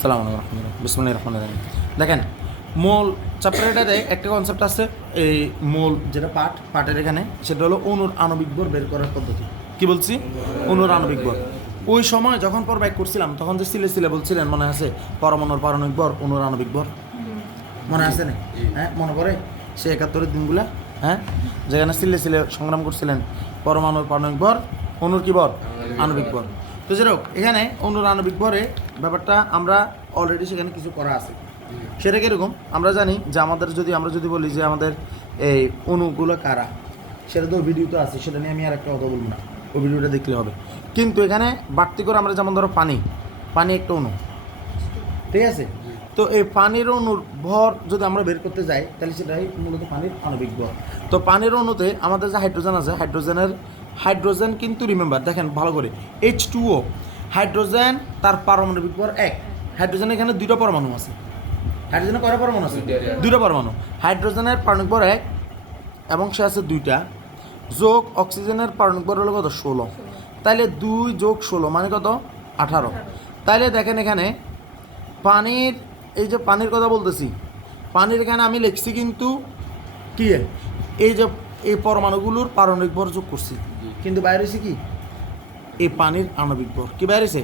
আসসালামু আলাইকুম বিসমিল্লাহির রহমানির রহিম। দেখেন মূল চ্যাপ্টারটাতে একটা কনসেপ্ট আছে, এই মূল যেটা পাটের এখানে সেটা হলো অণুর আণবিক ভর বের করার পদ্ধতি। কি বলছি? অণুর আণবিক ভর। ওই সময় যখন পর ব্যাক করছিলাম তখন যে সিলে বলছিলেন মনে আছে, পরমাণুর পারমাণবিক ভর, অণুর আণবিক ভর মনে আছে না? হ্যাঁ, মনে পড়ে সে 71-এর দিনগুলা? হ্যাঁ, যেখানে সিলে সংগ্রাম করছিলেন, পরমাণুর পারমাণবিক ভর, অণুর কি ভর? আণবিক ভর। তো যেরকম এখানে অণুর আণবিক ভরে ব্যাপারটা আমরা অলরেডি সেখানে কিছু করা আছে। সেটা কীরকম আমরা জানি যে আমাদের আমরা যদি বলি যে আমাদের এই অণুগুলো কারা, সেটা তো ভিডিও তো আছে, সেটা নিয়ে আমি আর একটা কথা বলবো না, ওই ভিডিওটা দেখলে হবে। কিন্তু এখানে বাড়তি করে আমরা যেমন ধরো পানি একটা অণু, ঠিক আছে? তো এই পানির অণুর ভর যদি আমরা বের করতে যাই তাহলে সেটাই মূলত পানির আণবিক ভর। তো পানির অণুতে আমাদের যে হাইড্রোজেন আছে, হাইড্রোজেন কিন্তু রিমেম্বার দেখেন ভালো করে, H2O হাইড্রোজেন, তার পারমাণবিক ভর 1। হাইড্রোজেন এখানে দুইটা পরমাণু আছে। হাইড্রোজেনের কয়টা পরমাণু আছে? দুইটা পরমাণু। হাইড্রোজেনের পারমাণবিক ভর 1 এবং সে আছে 2টা, যোগ অক্সিজেনের পারমাণবিক ভর হলো কত? 16। তাইলে 2 যোগ 16 মানে কত? 18। তাইলে দেখেন এখানে পানির, এই যে পানির কথা বলতেছি, পানির এখানে আমি লিখছি কিন্তু কি, এই যে এই পরমাণুগুলোর পারমাণবিক ভর যোগ করছি, কিন্তু বাইরে হয়েছে কি? এই পানির আণবিক ভর কি বাইরে হয়েছে?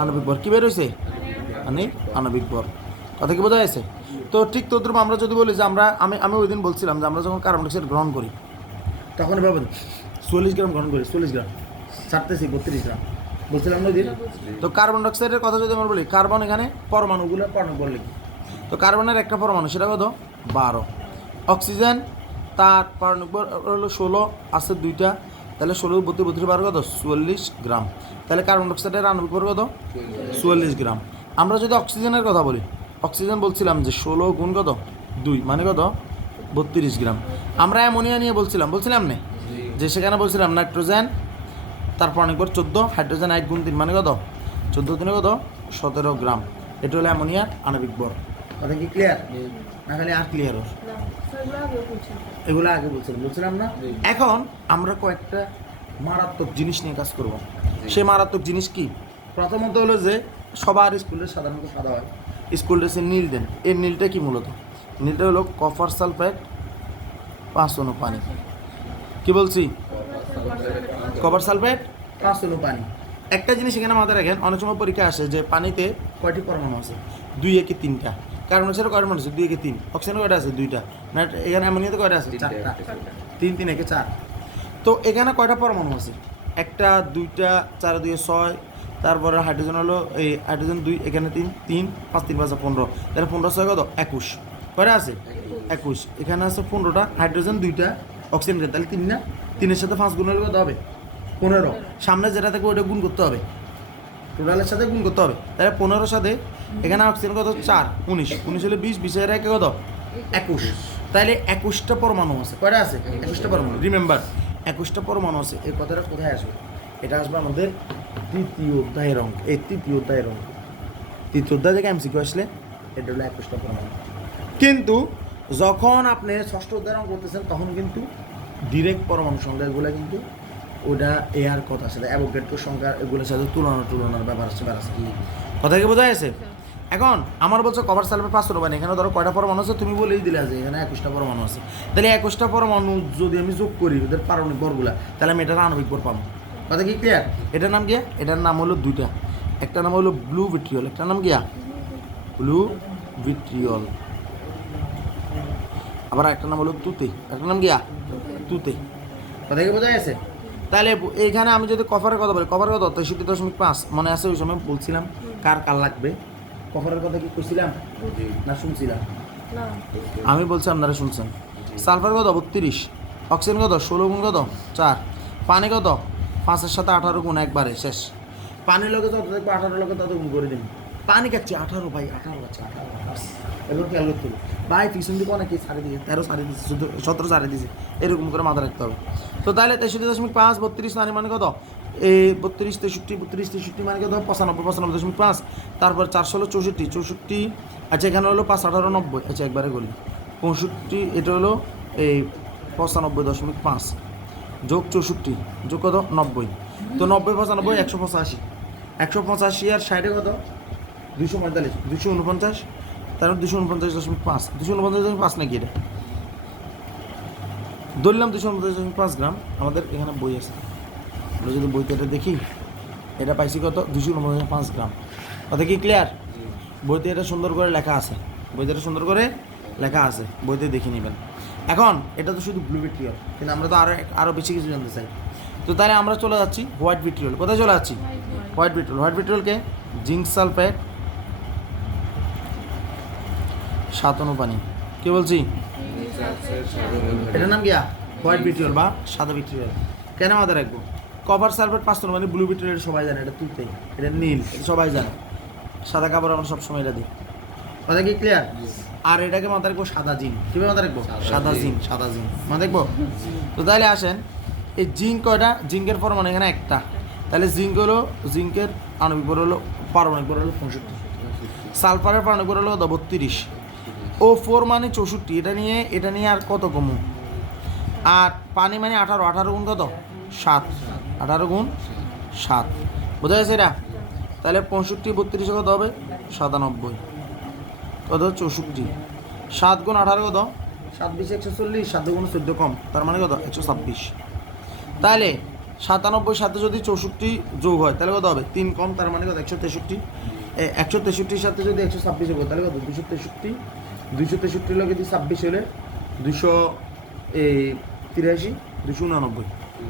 আণবিক ভর কি বের হয়েছে? মানে আণবিক ভর। কথা কি বোঝা যাচ্ছে? তো ঠিক তদ্রুপ আমরা যদি বলি যে আমি ওই দিন বলছিলাম যে আমরা যখন কার্বন ডাইঅক্সাইড গ্রহণ করি তখন এভাবে 40 গ্রাম গ্রহণ করি, 40 গ্রাম ছাড়তেছি 32 গ্রাম, বলছিলাম না ওই দিন? তো কার্বন ডাইঅক্সাইডের কথা যদি আমরা বলি, কার্বন এখানে পরমাণুগুলো পারমাণবিক ভর লিখি, তো কার্বনের একটা পরমাণু সেটা কত? 12। অক্সিজেন তার পারমাণবিক ভর হলো 16, আছে 2টা, তাহলে 16 32 12 কত? 44 গ্রাম। তাহলে কার্বন ডাইঅক্সাইডের আণবিক ভর কত? 44 গ্রাম। আমরা যদি অক্সিজেনের কথা বলি, অক্সিজেন বলছিলাম যে 16 গুণ কত? 2 মানে কত? 32 গ্রাম। আমরা অ্যামোনিয়া নিয়ে বলছিলাম না যে সেখানে বলছিলাম নাইট্রোজেন তার পারমাণবিক ভর 14, হাইড্রোজেন 1 গুণ 3 মানে কত? 14 দিনে কত? 17 গ্রাম। এটা হলো অ্যামোনিয়ার আণবিক ভর। কথা কি ক্লিয়ার? না খালি আর ক্লিয়ার হোক? এগুলো আগে বলছিলাম না? এখন আমরা কয়েকটা মারাত্মক জিনিস নিয়ে কাজ করব। সেই মারাত্মক জিনিস কি? প্রথমত হলো যে সবার স্কুলে সাধারণত সাদা হয়, স্কুল ড্রেসে নীল দেন। এই নীলটা কি মূলত? নীলটা হলো কপার সালফেট 5 অণু পানি। কি বলছি? কপার সালফেট 5 অণু পানি। একটা জিনিস এখানে মাথায় রাখেন, অনেক সময় পরীক্ষা আসে যে পানিতে কয়টি পরমাণু আছে? 2 একে 3টা। কার্বন ডাইঅক্সাইডে কয়টা পরমাণু আছে? 2 একে 3। অক্সিজেনে কয়টা আছে? 2টা। না এখানে অ্যামোনিয়াতে কয়টা আছে? 4টা। 3 3 একে 4। তো এখানে কয়টা পরমাণু আছে? 1টা 2টা 4 2 6, তারপরে হাইড্রোজেন হলো এই হাইড্রোজেন 2, এখানে 3 3 5 3 5 15, তাহলে 15 6 কত? 21। কয়টা আছে? 21। এখানে আছে 15টা, হাইড্রোজেন 2টা, অক্সিজেন, তাহলে 3 না? 3-এর সাথে 5 গুণ হলে কত হবে? 15। সামনে যেটা থাকে ওইটা গুণ করতে হবে, টোটালের সাথে গুণ করতে হবে। তাহলে 15-এর সাথে এখানে অক্সিজেন কত? 4 19, 19 হলে 20, 20 এর একে কত? 21। তাহলে 21টা পরমাণু আছে। কয়টা আছে? 21টা পরমাণু। রিমেম্বার 21টা পরমাণু আছে। এই কথাটা কোথায় আসবে? এটা আসবে আমাদের তৃতীয় অধ্যায়ের অঙ্ক। এই তৃতীয় অধ্যায়ের অঙ্ক, তৃতীয় অধ্যায় থেকে এমসিকিউ আসলে এটা হলো 21টা পরমাণু। কিন্তু যখন আপনি ষষ্ঠ অধ্যায়ের অঙ্ক করতেছেন তখন কিন্তু ডিরেক্ট পরমাণু সংখ্যা এগুলো কিন্তু ওটা এয়ার কথা সাথে অ্যাভোগাড্রোর সংখ্যা এগুলোর সাথে তুলনার ব্যাপার আছে। কথা কি বোঝা গেছে? এখন আমার বলছো কভার সালফেট 5 অণু পানি, এখানে ধরো কয়টা পরমাণু আছে? তুমি বলেই দিলে যে এখানে 21টা পরমাণু আছে। তাহলে 21টা পরমাণু যদি আমি যোগ করি ওদের পারমাণবিক ভরগুলা, তাহলে আমি এটার আণবিক ভর পাবো। কথা কি ক্লিয়ার? এটার নাম কি? এটার নাম হলো 2টা। একটা নাম হলো ব্লু ভিট্রিয়ল, একটা নাম কি? Blue vitriol. আবার একটা নাম হলো তুতে, একটা নাম কি? তুতে। কথা কি বোঝা গেছে? তাহলে এইখানে আমি যদি কফারের কথা বলি, কফারের কত? 63.5 মনে আছে? ওই সময় বলছিলাম কার লাগবে। কফারের কথা কি কইছিলাম না শুনছিলাম? আমি বলছি, আপনারা শুনছেন। সালফার কত? 32। অক্সিজেন কত? 16 গুণ কত? 4। পানি কত? 5-এর সাথে 18 গুণ, একবারে শেষ। পানির লোকে যত দেখবো 18 লোকে তত গুণ করে দিন। পানি খাচ্ছি 18, ভাই 18 আছে, 18। এবার খেয়াল করতে হবে ভাই, পিছন দিকে অনেকে ছাড়ি দিয়ে 13 ছাড়ি দিচ্ছে, 17 ছাড়ি দিচ্ছে, এরকম করে মাথা রাখতে হবে। তো তাহলে 63.5 32 মানে কত? এই 32 63 মানে কত? 95 তারপর 4 হলো 64। আচ্ছা এখানে হলো 5 18 90, আচ্ছা একবারে বলি 65। এটা হলো এই 95.5 যোগ 64 যোগ কত? 90। তো 90 95 185 185 আর 60 কত? 245, 249, তারপর 249.5, 249.5 নাকি এটা? ধরলাম 249.5 গ্রাম। আমাদের এখানে বই আছে, আমরা যদি বইতে এটা দেখি, এটা পাইছি কত? 249.5 গ্রাম। কথা কি ক্লিয়ার? বইতে এটা সুন্দর করে লেখা আছে, বইতে এটা সুন্দর করে লেখা আছে, বইতে দেখে নেবেন। এখন এটা তো শুধু ব্লু ভিট্রিয়ল, কিন্তু আমরা তো আরও বেশি কিছু জানতে চাই। তো তাহলে আমরা চলে যাচ্ছি হোয়াইট ভিট্রিয়ল। কোথায় চলে যাচ্ছি? White vitriol. হোয়াইট ভিট্রিয়লকে জিঙ্ক সালফেট 7 পানি, কি বলছি? এটার নাম কি? হোয়াইট ভিট্রিয়ল বা সাদা ভিট্রিয়ল। কেন আমাদের রাখবো? কপার সালফেট 5 মানে ব্লু ভিট্রিয়ল সবাই জানে, এটা তুলতে, এটা নীল, সবাই জানে। সাদা কাপড় আমরা সবসময় এটা দিই। কথা কি ক্লিয়ার? আর এটাকে মাথায় রাখবো সাদা জিঙ্ক। কীভাবে মাথায় রাখবো? সাদা জিঙ্ক, সাদা জিঙ্ক মাথায় রাখবো। তো তাহলে আসেন, এই জিঙ্ক কয়টা? জিঙ্কের পরমাণু এখানে একটা। তাহলে জিঙ্ক হলো, জিঙ্কের আণবিক ভর হলো, পারমাণবিক ভর হলো 65, সালফারের পারমাণবিক ভর হলো 32, O4 মানে 64। এটা নিয়ে আর কত কমু? আর পানি মানে 18, 18 গুণ কত? 7, 18 গুণ 7, বোঝা গেছে এটা? তাহলে 65, 32 কত হবে? 97, কত? 64, 7 গুণ 18 কত? 7 20 140, 7 গুণ 14 কম, তার মানে কত? 126। তাহলে 97 সাথে যদি 64 যোগ হয় তাহলে কত হবে? 3 কম, তার মানে কত? 163। 163 সাথে যদি 126 যোগ হয় তাহলে কত? 263। 263 লোকে 26 হলে 283, 289,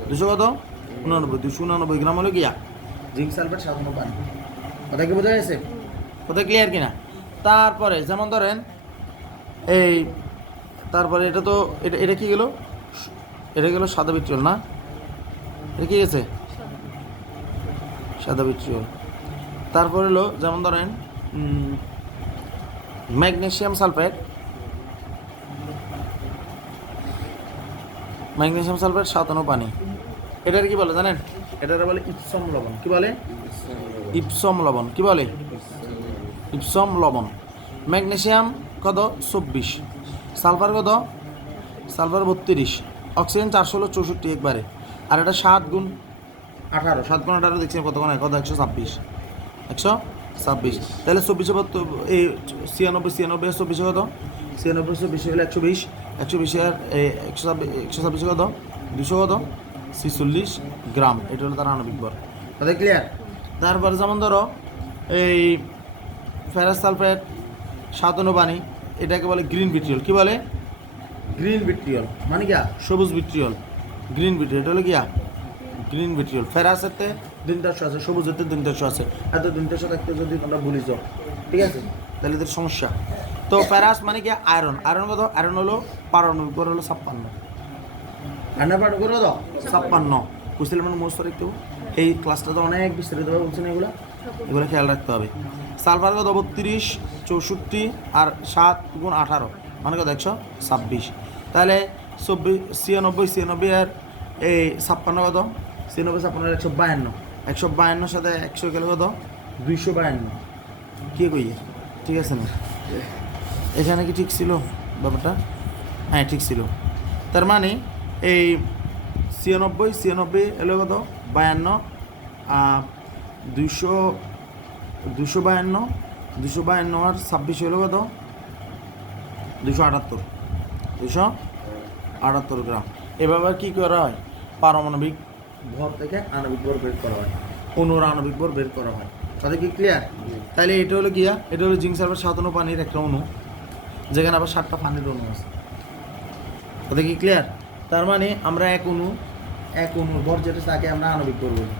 200 কত? 89, 289 গ্রাম হলো গিয়া জিঙ্ক সালফেট 7 পানি। কথা কি বোঝা গেছে? কথা ক্লিয়ার কিনা? তারপরে যেমন ধরেন এই, তারপরে এটা তো এটা কি গেল? এটা গেল সাদা ভিট্রিয়ল না? এটা কি গেছে? সাদা ভিট্রিয়ল। তারপর হলো যেমন ধরেন ম্যাগনেসিয়াম সালফেট, ম্যাগনেসিয়াম সালফেট 7 পানি। এটার কি বলে জানেন? এটার বলে ইপসম লবণ। কি বলে? ইপসম লবণ। কি বলে? ইপসম লবণ। ম্যাগনেসিয়াম কত? 24, সালফার কত? সালফার 32, অক্সিজেন 400 হলো 64 একবারে। আর এটা 7 গুণ 18, 7 গুণ 18 দেখছেন কত কোন? কত? 126, 126। তাহলে 24 এই 96, 96 কত? 96 24 হলে 120, 120 আর 126 কত? 200 কত? 46 গ্রাম। এটা হলো তার আণবিক ভর। তাহলে ক্লিয়ার? তারপরে যেমন ধরো এই ফেরাস সালফেট 7 পানি, এটাকে বলে গ্রিন ভিট্রিয়ল। কি বলে? গ্রিন ভিট্রিয়ল মানে কি? সবুজ ভিট্রিয়ল। গ্রিন ভিট্রিয়ল, এটা হলো কি? Green vitriol. ফেরাসেতে 300 আছে, সবুজেতে 300 আছে। এত 300 থাকতে যদি তোমরা ভুলি যাও, ঠিক আছে, তাহলে এদের সমস্যা। তো ফেরাস মানে কি? আয়রন। আয়রন কত? আয়রন হলো পারমাণবিক ভর হলো 56, আয়রনের পারমাণবিক ভর কত? 56। বুঝতে মানে মোস্ট রাখতে হবে। এই ক্লাসটা তো অনেক বিস্তারিতভাবে বলছেন, এগুলো খেয়াল রাখতে হবে। সালফার কত? 32, 64 আর 7 গুণ 18 মানে কত? 126। তাহলে 96 আর এই 56 কত? 96 56 152, 152 সাথে 100 গেলে কত? 252। কে কইয়ে? ঠিক আছে না? এখানে কি ঠিক ছিল ব্যাপারটা? হ্যাঁ ঠিক ছিল। তার মানে এই 96 এলো কত? 52, 252 আর 26 হলো কত? 278 গ্রাম। এভাবে কি করা হয়? পারমাণবিক ভর থেকে আণবিক ভর বের করা হয়, অণুর আণবিক ভর বের করা হয়। তাহলে কি ক্লিয়ার? তাহলে এটা হলো গিয়া, এটা হলো জিঙ্ক সালফেট 7 পানির একটা অণু, যেখানে আবার 7টা পানির অণু আছে। তাহলে কি ক্লিয়ার? তার মানে আমরা এক অণুর ভর যেটা তাকে আমরা আণবিক ভর বলি।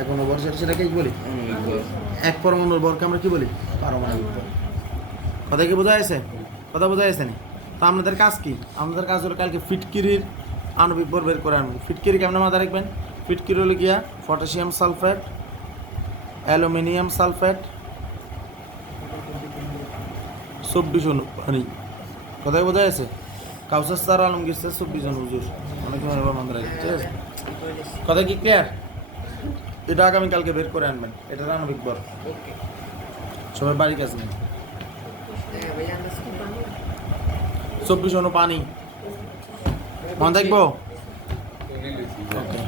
এক অণুর ভর সেটাকে কি বলি? এক পরমাণুর ভরকে আমরা কি বলি? পারমাণবিক ভর। কথা কি বোঝা গেছে? কথা বোঝা গেছে না? তো আপনাদের কাজ কি? আমাদের কাজ হলো কালকে ফিটকিরির আণবিক ভর বের করে আনবো। ফিটকিরি কেমন মাথায় রাখবেন? ফিটকিরি হলো গিয়া পটাশিয়াম সালফেট, অ্যালুমিনিয়াম সালফেট 24 অণু পানি। কথাই বোঝা গেছে? কাউসার স্যার আলমগীর স্যার 24 জন হুজুর, অনেক সময় মাথায় রাখবেন। ঠিক আছে? কথা কি ক্লিয়ার? এটা আগামীকালকে বের করে আনবেন, এটার আণবিক ভর। সবাই বাড়ির কাজ নেই। 24 অণু পানি মনে থাকবো। ওকে।